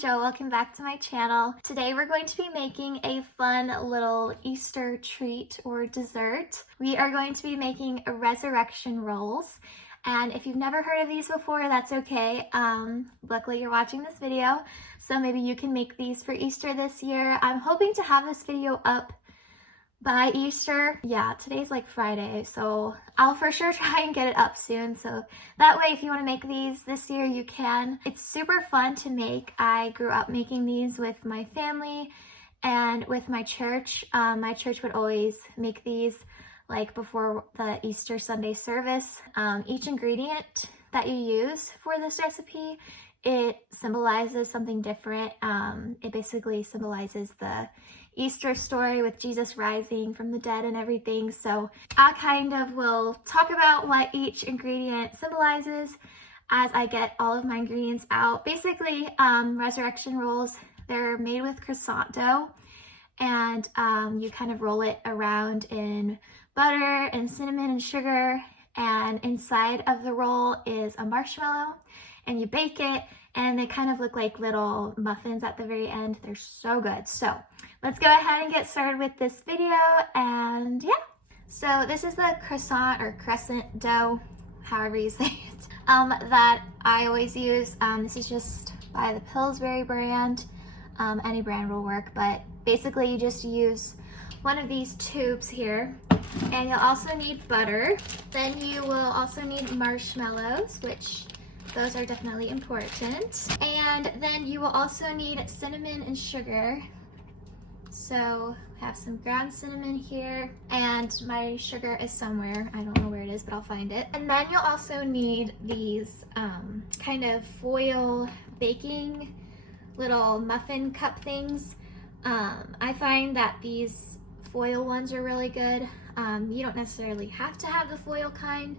Joe, welcome back to my channel. Today we're going to be making a fun little Easter treat or dessert. We are going to be making resurrection rolls. And if you've never heard of these before, that's okay. Luckily you're watching this video, so maybe you can make these for Easter this year. I'm hoping to have this video up by Easter. Yeah, today's like Friday, so I'll for sure try and get it up soon. So that way, if you want to make these this year, you can. It's super fun to make. I grew up making these with my family and with my church. My church would always make these like before the Easter Sunday service. Each ingredient that you use for this recipe, it symbolizes something different. It basically symbolizes the Easter story with Jesus rising from the dead and everything. So I kind of will talk about what each ingredient symbolizes as I get all of my ingredients out. Basically, resurrection rolls, they're made with crescent dough, and you kind of roll it around in butter and cinnamon and sugar, and inside of the roll is a marshmallow, and you bake it, and they kind of look like little muffins at the very end. They're so good. So let's go ahead and get started with this video, and yeah. So this is the croissant or crescent dough, however you say it, that I always use. This is just by the Pillsbury brand. Any brand will work, but basically you just use one of these tubes here, and you'll also need butter. Then you will also need marshmallows, which those are definitely important. And then you will also need cinnamon and sugar. So I have some ground cinnamon here, and my sugar is somewhere. I don't know where it is, but I'll find it. And then you'll also need these kind of foil baking little muffin cup things. I find that these foil ones are really good. You don't necessarily have to have the foil kind,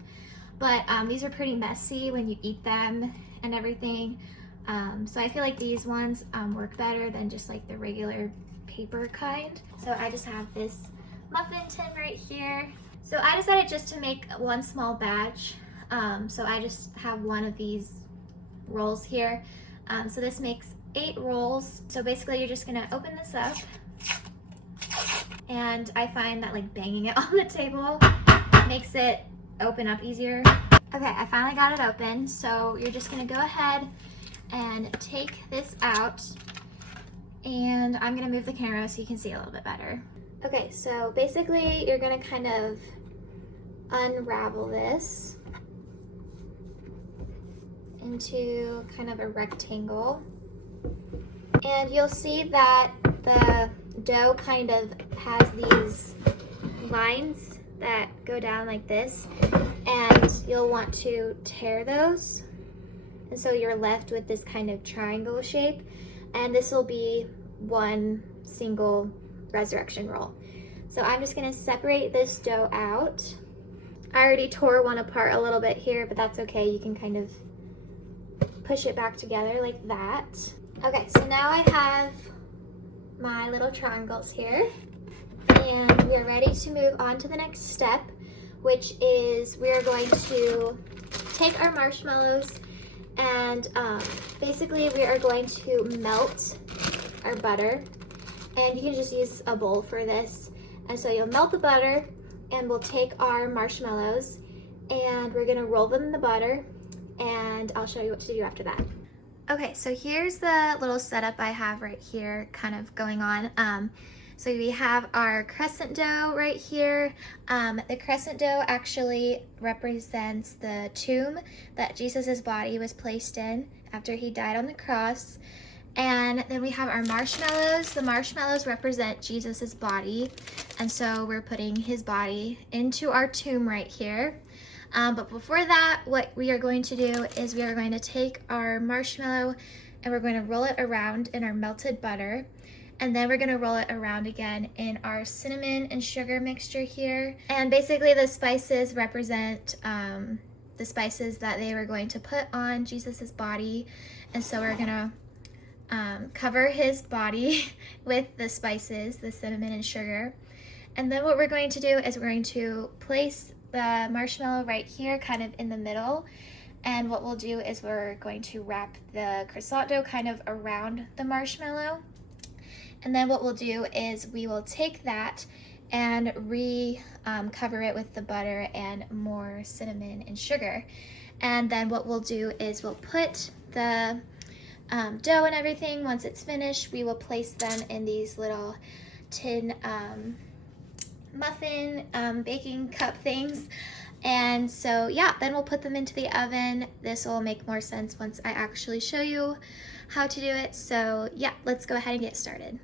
but these are pretty messy when you eat them and everything. So I feel like these ones work better than just like the regular paper kind. So I just have this muffin tin right here. So I decided just to make one small batch. So I just have one of these rolls here. So this makes 8 rolls. So basically you're just gonna open this up, and I find that like banging it on the table makes it open up easier. Okay, I finally got it open. So you're just gonna go ahead and take this out, and I'm gonna move the camera so you can see a little bit better. Okay, so basically you're gonna kind of unravel this into kind of a rectangle, and you'll see that the dough kind of has these lines that go down like this, and you'll want to tear those, and so you're left with this kind of triangle shape, and this will be one single resurrection roll. So I'm just gonna separate this dough out. I already tore one apart a little bit here, but that's okay. You can kind of push it back together like that. Okay, so now I have my little triangles here, and we are ready to move on to the next step, which is we're going to take our marshmallows, and basically we are going to melt our butter, and you can just use a bowl for this. And so you'll melt the butter, and we'll take our marshmallows, and we're gonna roll them in the butter, and I'll show you what to do after that. Okay, so here's the little setup I have right here kind of going on. So we have our crescent dough right here. The crescent dough actually represents the tomb that Jesus's body was placed in after he died on the cross. And then we have our marshmallows. The marshmallows represent Jesus's body, and so we're putting his body into our tomb right here. But before that, what we are going to do is we are going to take our marshmallow and we're going to roll it around in our melted butter. And then we're gonna roll it around again in our cinnamon and sugar mixture here. And basically the spices represent the spices that they were going to put on Jesus's body. And so we're gonna cover his body with the spices, the cinnamon and sugar. And then what we're going to do is we're going to place the marshmallow right here, kind of in the middle. And what we'll do is we're going to wrap the croissant dough kind of around the marshmallow. And then what we'll do is we will take that and cover it with the butter and more cinnamon and sugar. And then what we'll do is we'll put the dough and everything. Once it's finished, we will place them in these little tin muffin baking cup things. And so yeah, then we'll put them into the oven. This will make more sense once I actually show you how to do it. So yeah, let's go ahead and get started.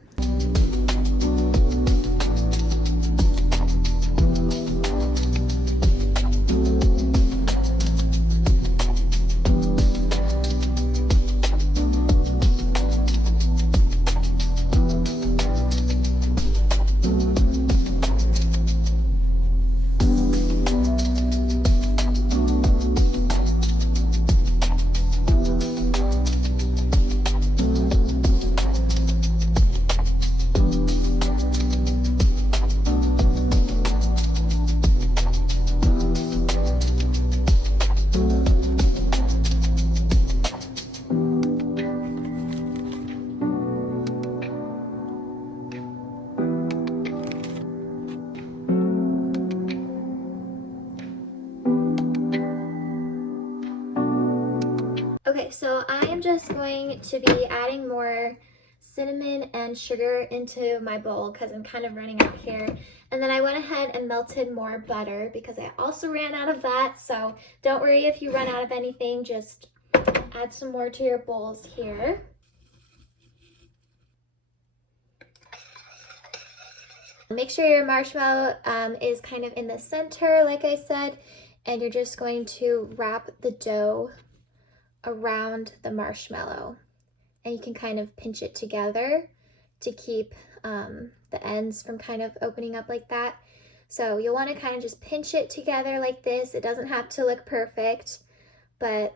Okay, so I am just going to be adding more cinnamon and sugar into my bowl because I'm kind of running out here. And then I went ahead and melted more butter because I also ran out of that. So don't worry if you run out of anything, just add some more to your bowls here. Make sure your marshmallow is kind of in the center, like I said, and you're just going to wrap the dough around the marshmallow, and you can kind of pinch it together to keep the ends from kind of opening up like that. So you'll want to kind of just pinch it together like this. It doesn't have to look perfect, but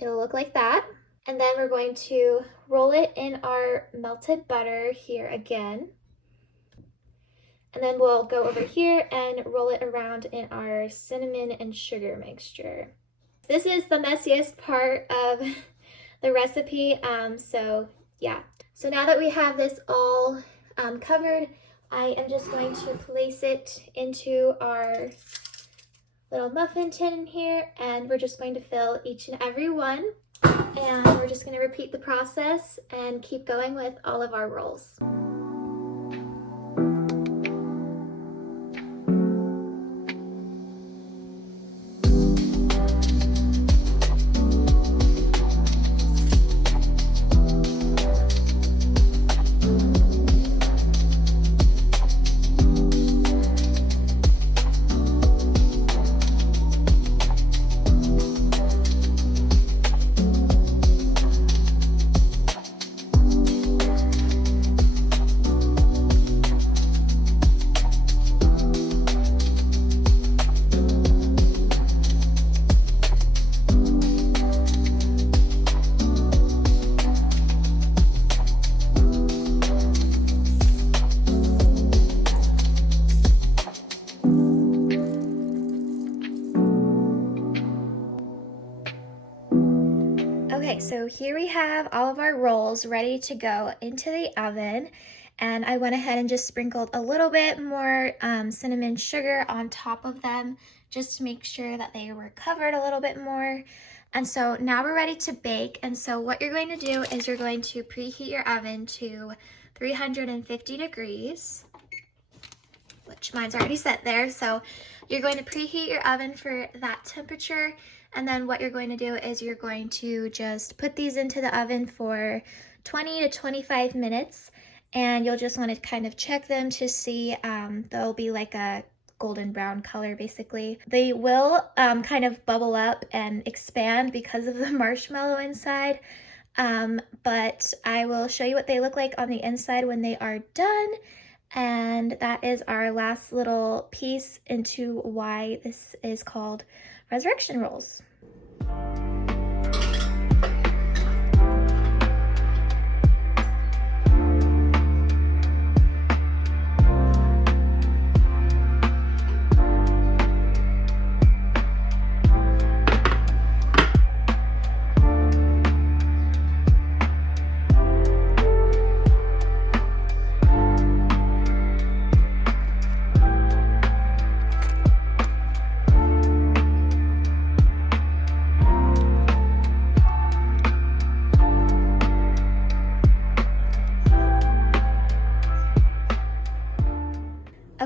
it'll look like that. And then we're going to roll it in our melted butter here again. And then we'll go over here and roll it around in our cinnamon and sugar mixture. This is the messiest part of the recipe, so yeah. So now that we have this all covered, I am just going to place it into our little muffin tin here, and we're just going to fill each and every one. And we're just going to repeat the process and keep going with all of our rolls. Okay, so here we have all of our rolls ready to go into the oven, and I went ahead and just sprinkled a little bit more cinnamon sugar on top of them just to make sure that they were covered a little bit more. And so now we're ready to bake, and so what you're going to do is you're going to preheat your oven to 350 degrees, which mine's already set there. So you're going to preheat your oven for that temperature. And then what you're going to do is you're going to just put these into the oven for 20 to 25 minutes. And you'll just want to kind of check them to see they'll be like a golden brown color basically. They will kind of bubble up and expand because of the marshmallow inside. But I will show you what they look like on the inside when they are done. And that is our last little piece into why this is called resurrection rolls.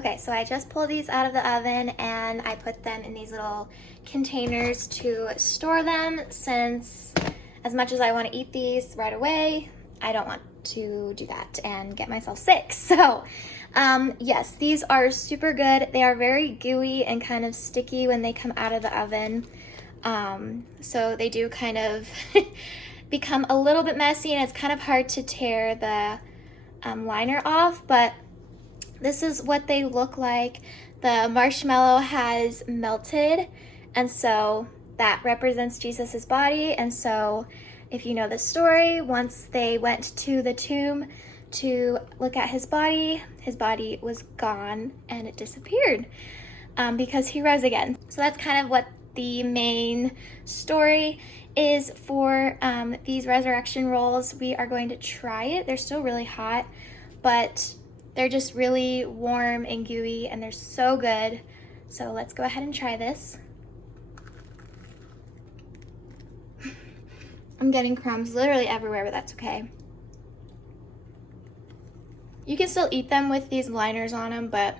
Okay, so I just pulled these out of the oven and I put them in these little containers to store them, since as much as I want to eat these right away, I don't want to do that and get myself sick. So yes, these are super good. They are very gooey and kind of sticky when they come out of the oven. So they do kind of become a little bit messy, and it's kind of hard to tear the liner off, but this is what they look like. The marshmallow has melted, and so that represents Jesus's body. And so if you know the story, once they went to the tomb to look at his body was gone and it disappeared because he rose again. So that's kind of what the main story is for these resurrection rolls. We are going to try it. They're still really hot, but they're just really warm and gooey, and they're so good. So let's go ahead and try this. I'm getting crumbs literally everywhere, but that's okay. You can still eat them with these liners on them, but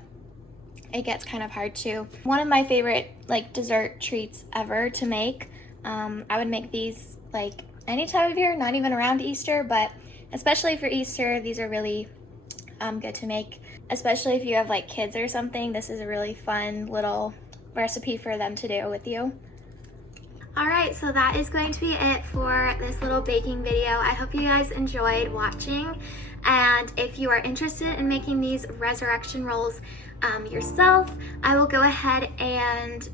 it gets kind of hard to. One of my favorite like dessert treats ever to make. I would make these like any time of year, not even around Easter, but especially for Easter, these are really good to make, especially if you have like kids or something. This is a really fun little recipe for them to do with you. All right, so that is going to be it for this little baking video. I hope you guys enjoyed watching, and if you are interested in making these resurrection rolls yourself, I will go ahead and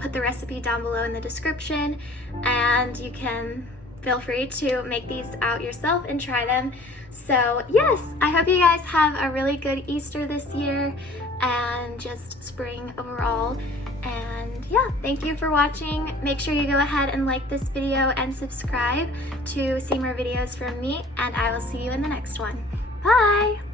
put the recipe down below in the description, and you can feel free to make these out yourself and try them. So yes, I hope you guys have a really good Easter this year and just spring overall. And yeah, thank you for watching. Make sure you go ahead and like this video and subscribe to see more videos from me, and I will see you in the next one. Bye!